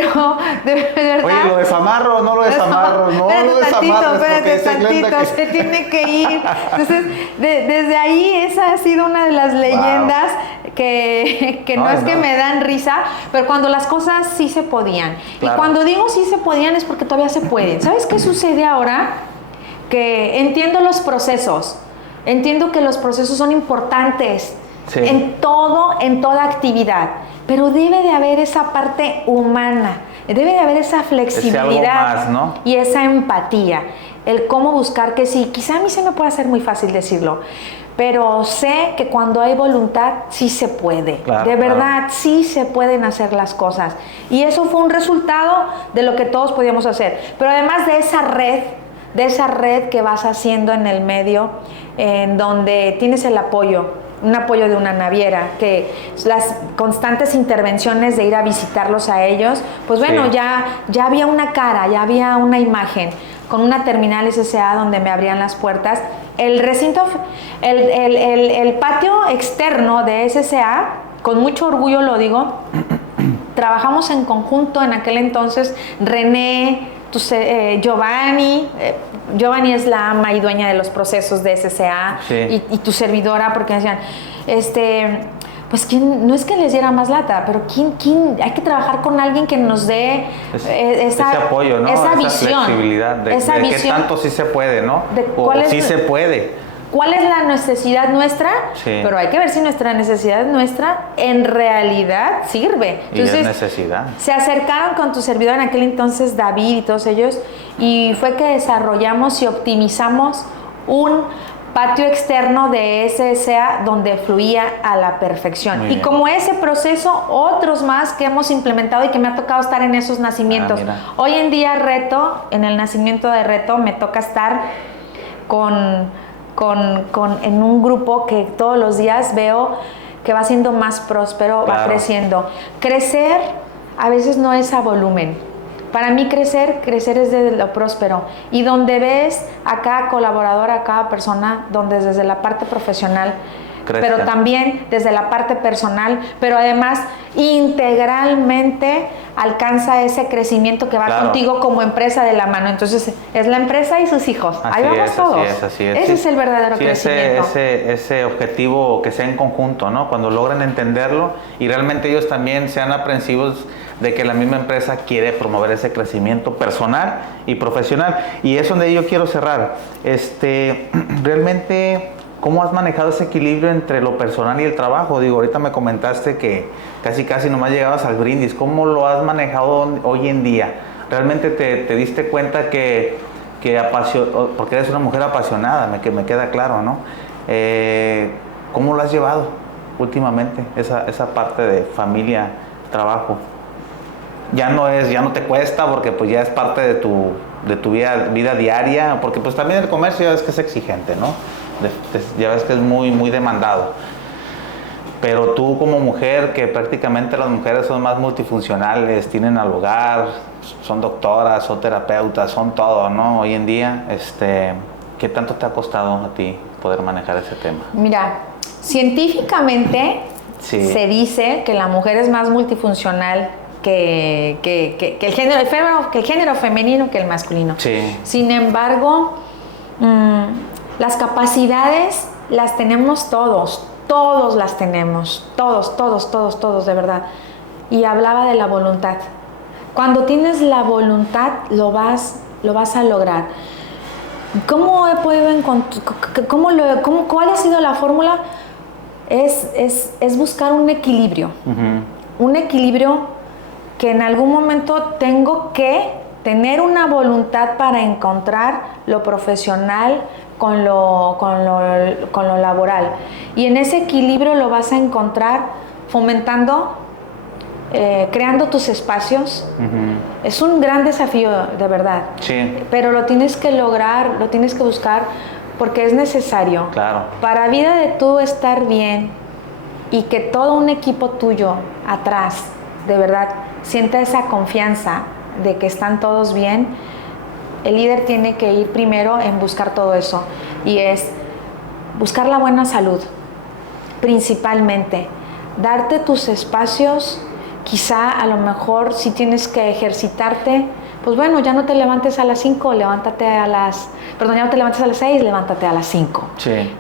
de verdad... Oye, ¿lo desamarro o no lo desamarro? No lo desamarro. Espérate tantito, se tiene que ir. Entonces, desde ahí esa ha sido una de las leyendas que no es que me dan risa, pero cuando las cosas sí se podían. Claro. Y cuando digo sí se podían es porque todavía se pueden. ¿Sabes qué sucede ahora? Que entiendo los procesos. Entiendo que los procesos son importantes en toda actividad, pero debe de haber esa parte humana, debe de haber esa flexibilidad algo más, ¿no? Y esa empatía, el cómo buscar que sí. Quizá a mí se me puede hacer muy fácil decirlo, pero sé que cuando hay voluntad sí se puede, de verdad sí se pueden hacer las cosas, y eso fue un resultado de lo que todos podíamos hacer, pero además de esa red que vas haciendo en el medio, en donde tienes el apoyo, un apoyo de una naviera, que las constantes intervenciones de ir a visitarlos a ellos, pues bueno, ya había una cara, ya había una imagen, con una terminal SSA donde me abrían las puertas. El recinto, el patio externo de SSA, con mucho orgullo lo digo, trabajamos en conjunto en aquel entonces, René, Giovanni es la ama y dueña de los procesos de SSA, y tu servidora, porque decían, pues ¿quién? No es que les diera más lata, pero ¿quién? Hay que trabajar con alguien que nos dé ese apoyo, ¿no? Esa visión, flexibilidad de qué tanto sí se puede, ¿no? O sí se puede. ¿Cuál es la necesidad nuestra? Sí. Pero hay que ver si nuestra necesidad nuestra en realidad sirve. Entonces, y es necesidad. Se acercaron con tu servidor en aquel entonces, David y todos ellos, y fue que desarrollamos y optimizamos un patio externo de SSA donde fluía a la perfección. Y como ese proceso, otros más que hemos implementado y que me ha tocado estar en esos nacimientos. Hoy en día en el nacimiento de Reto me toca estar en un grupo que todos los días veo que va siendo más próspero, Claro. va creciendo. Crecer a veces no es a volumen. Para mí crecer es de lo próspero. Y donde ves a cada colaborador, a cada persona, donde desde la parte profesional, Crezca. pero también desde la parte personal, pero además integralmente alcanza ese crecimiento que va Claro. contigo como empresa de la mano. Entonces es la empresa y sus hijos. Así Ahí vamos es, todos. así es. Ese Sí, es el verdadero sí, crecimiento. ese objetivo que sea en conjunto, ¿no? Cuando logran entenderlo y realmente ellos también sean aprensivos de que la misma empresa quiere promover ese crecimiento personal y profesional. Y es donde yo quiero cerrar. Realmente, ¿cómo has manejado ese equilibrio entre lo personal y el trabajo? Digo, ahorita me comentaste que casi nomás llegabas al brindis. ¿Cómo lo has manejado hoy en día? ¿Realmente te diste cuenta porque eres una mujer apasionada, me queda claro, ¿no? ¿Cómo lo has llevado últimamente, esa parte de familia, trabajo? Ya no te cuesta porque pues ya es parte de tu vida diaria, porque pues también el comercio ya ves que es exigente, ¿no? Ya ves que es muy, muy demandado. Pero tú como mujer, que prácticamente las mujeres son más multifuncionales, tienen al hogar, son doctoras, son terapeutas, son todo, ¿no? Hoy en día, ¿qué tanto te ha costado a ti poder manejar ese tema? Mira, científicamente Sí. se dice que la mujer es más multifuncional que el género femenino que el masculino. Sí. Sin embargo, las capacidades las tenemos todos las tenemos, todos, de verdad. Y hablaba de la voluntad. Cuando tienes la voluntad, lo vas a lograr. ¿Cómo he podido encontrar, cuál ha sido la fórmula? Es buscar un equilibrio. Uh-huh. Un equilibrio que en algún momento tengo que tener una voluntad para encontrar lo profesional con lo laboral. Y en ese equilibrio lo vas a encontrar fomentando, creando tus espacios. Uh-huh. Es un gran desafío, de verdad. Sí. Pero lo tienes que lograr, lo tienes que buscar porque es necesario. Claro. Para vida de tú estar bien y que todo un equipo tuyo atrás, de verdad, sienta esa confianza de que están todos bien, el líder tiene que ir primero en buscar todo eso. Y es buscar la buena salud, principalmente. Darte tus espacios, quizá a lo mejor si tienes que ejercitarte, pues bueno, ya no te levantes a las 5, ya no te levantes a las 6, levántate a las 5. Sí.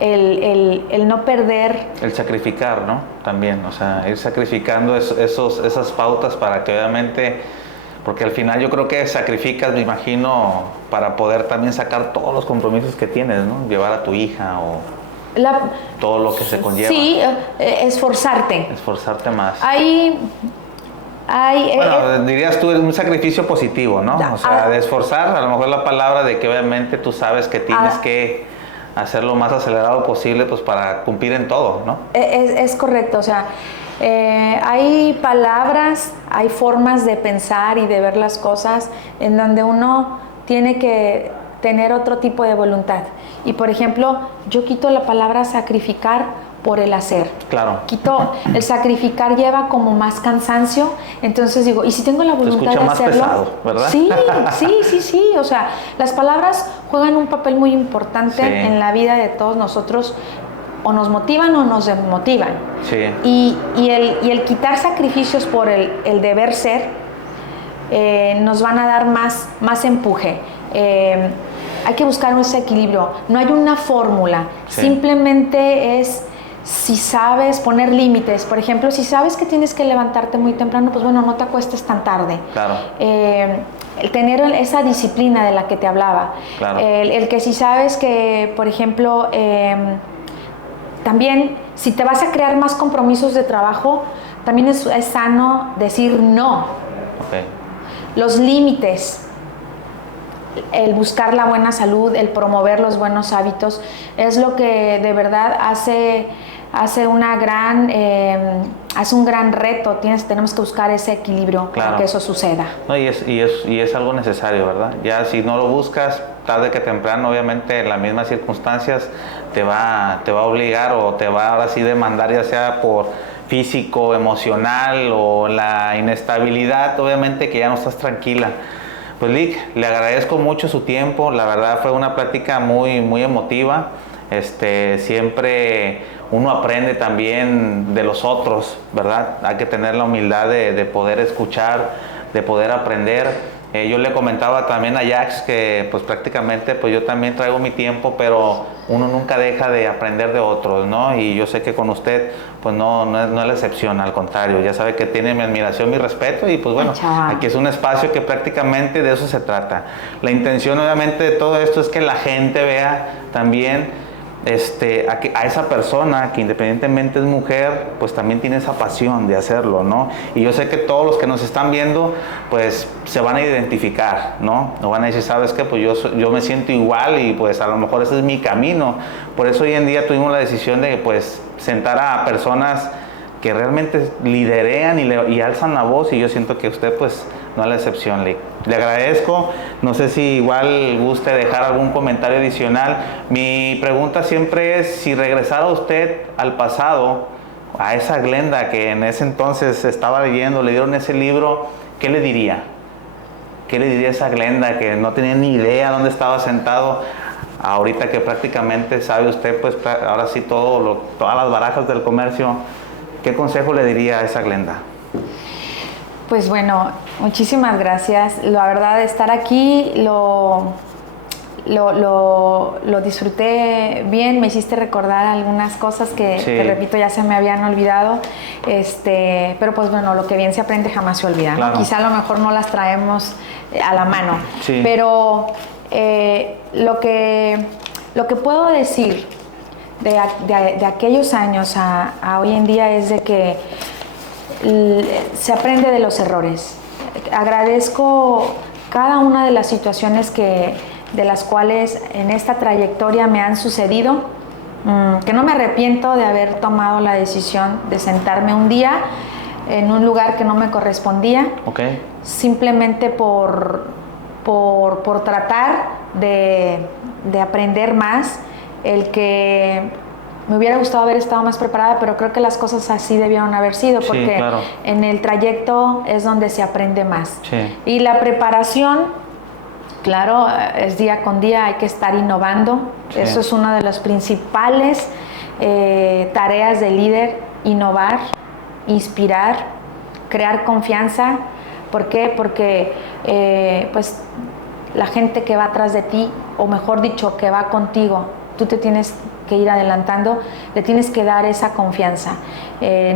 El no perder. El sacrificar, ¿no? También, o sea, ir sacrificando esas pautas para que obviamente, porque al final yo creo que sacrificas, me imagino, para poder también sacar todos los compromisos que tienes, ¿no? Llevar a tu hija o todo lo que se conlleva. Sí, esforzarte. Esforzarte más. Bueno, dirías tú, es un sacrificio positivo, ¿no? O sea, de esforzar, a lo mejor la palabra de que obviamente tú sabes que tienes que hacer lo más acelerado posible, pues para cumplir en todo, ¿no? Es correcto, o sea, hay palabras, hay formas de pensar y de ver las cosas en donde uno tiene que tener otro tipo de voluntad. Y por ejemplo, yo quito la palabra sacrificar por el hacer. Claro. El sacrificar lleva como más cansancio, entonces digo, ¿y si tengo la voluntad de hacerlo? Más pesado, ¿verdad? Sí, o sea, las palabras juegan un papel muy importante en la vida de todos nosotros, o nos motivan o nos desmotivan. Sí. Y el quitar sacrificios por el deber ser, nos van a dar más empuje. Hay que buscar ese equilibrio, no hay una fórmula, simplemente es si sabes poner límites. Por ejemplo, si sabes que tienes que levantarte muy temprano, pues bueno, no te acuestes tan tarde. Claro. El tener esa disciplina de la que te hablaba. Claro. El que si sabes que, por ejemplo, también si te vas a crear más compromisos de trabajo, también es sano decir no. Okay. Los límites. El buscar la buena salud, el promover los buenos hábitos, es lo que de verdad hace un gran reto. Tenemos que buscar ese equilibrio para que eso suceda. No, y es algo necesario, ¿verdad? Ya si no lo buscas, tarde que temprano, obviamente, las mismas circunstancias te va a obligar o te va ahora sí demandar, ya sea por físico, emocional o la inestabilidad, obviamente que ya no estás tranquila. Pues Lic, le agradezco mucho su tiempo, la verdad fue una plática muy, muy emotiva. Siempre uno aprende también de los otros, ¿verdad? Hay que tener la humildad de poder escuchar, de poder aprender. Yo le comentaba también a Jax que pues prácticamente pues yo también traigo mi tiempo, pero uno nunca deja de aprender de otros, ¿no? Y yo sé que con usted pues no es la excepción, al contrario, ya sabe que tiene mi admiración, mi respeto y pues bueno, aquí es un espacio que prácticamente de eso se trata. La intención obviamente de todo esto es que la gente vea también a esa persona que independientemente es mujer, pues también tiene esa pasión de hacerlo, ¿no? Y yo sé que todos los que nos están viendo, pues se van a identificar, ¿no? No van a decir, ¿sabes qué? Pues yo me siento igual y pues a lo mejor ese es mi camino. Por eso hoy en día tuvimos la decisión de pues sentar a personas que realmente liderean y alzan la voz, y yo siento que usted pues no es la excepción, Lic. Le agradezco, no sé si igual guste dejar algún comentario adicional. Mi pregunta siempre es, si regresara usted al pasado, a esa Glenda que en ese entonces estaba leyendo, le dieron ese libro, ¿qué le diría? ¿Qué le diría a esa Glenda que no tenía ni idea dónde estaba sentado? Ahorita que prácticamente sabe usted, pues ahora sí todas las barajas del comercio, ¿qué consejo le diría a esa Glenda? Pues bueno, muchísimas gracias. La verdad, estar aquí lo disfruté bien. Me hiciste recordar algunas cosas que, sí, te repito, ya se me habían olvidado. Pero pues bueno, lo que bien se aprende jamás se olvida, ¿no? Claro. Quizá a lo mejor no las traemos a la mano. Sí. Pero lo que puedo decir de aquellos años a hoy en día es de que se aprende de los errores. Agradezco cada una de las situaciones de las cuales en esta trayectoria me han sucedido, que no me arrepiento de haber tomado la decisión de sentarme un día en un lugar que no me correspondía, okay, simplemente por tratar de aprender más, el que me hubiera gustado haber estado más preparada, pero creo que las cosas así debieron haber sido, porque sí, claro, en el trayecto es donde se aprende más. Sí. Y la preparación, claro, es día con día, hay que estar innovando. Sí. Eso es una de las principales tareas del líder: innovar, inspirar, crear confianza. ¿Por qué? Porque pues la gente que va atrás de ti, o mejor dicho, que va contigo, tú te tienes que ir adelantando, le tienes que dar esa confianza,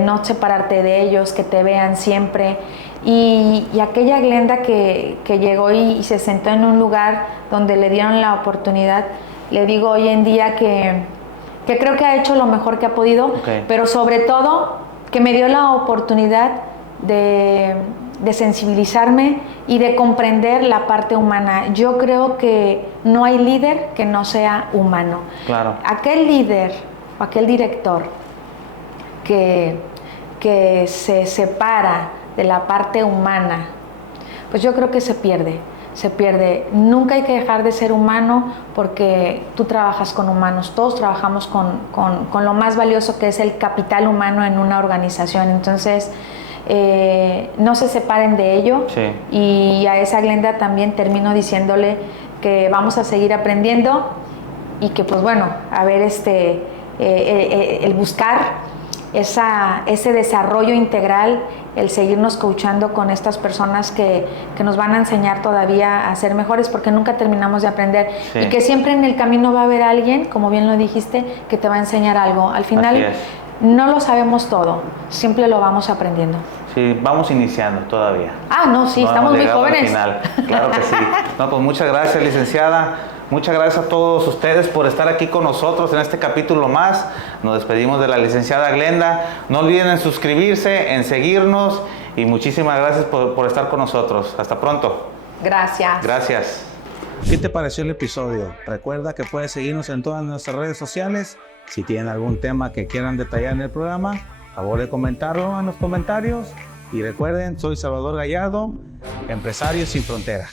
no separarte de ellos, que te vean siempre. Y aquella Glenda que llegó y se sentó en un lugar donde le dieron la oportunidad, le digo hoy en día que creo que ha hecho lo mejor que ha podido, okay, pero sobre todo que me dio la oportunidad de sensibilizarme y de comprender la parte humana. Yo creo que no hay líder que no sea humano. Claro. Aquel líder o aquel director que se separa de la parte humana, pues yo creo que se pierde. Nunca hay que dejar de ser humano, porque tú trabajas con humanos, todos trabajamos con lo más valioso, que es el capital humano en una organización. Entonces, no se separen de ello. Sí. Y a esa Glenda también termino diciéndole que vamos a seguir aprendiendo, y que pues bueno, a ver el buscar ese desarrollo integral, el seguirnos coachando con estas personas que nos van a enseñar todavía a ser mejores, porque nunca terminamos de aprender. Sí. Y que siempre en el camino va a haber alguien, como bien lo dijiste, que te va a enseñar algo. Al final no lo sabemos todo, siempre lo vamos aprendiendo. Sí, vamos iniciando todavía. No, sí, no estamos muy jóvenes. Al final. Claro que sí. No, pues muchas gracias, licenciada. Muchas gracias a todos ustedes por estar aquí con nosotros en este capítulo más. Nos despedimos de la licenciada Glenda. No olviden en suscribirse, en seguirnos, y muchísimas gracias por estar con nosotros. Hasta pronto. Gracias. Gracias. ¿Qué te pareció el episodio? Recuerda que puedes seguirnos en todas nuestras redes sociales. Si tienen algún tema que quieran detallar en el programa, favor de comentarlo en los comentarios. Y recuerden, soy Salvador Gallardo, Empresario Sin Frontera.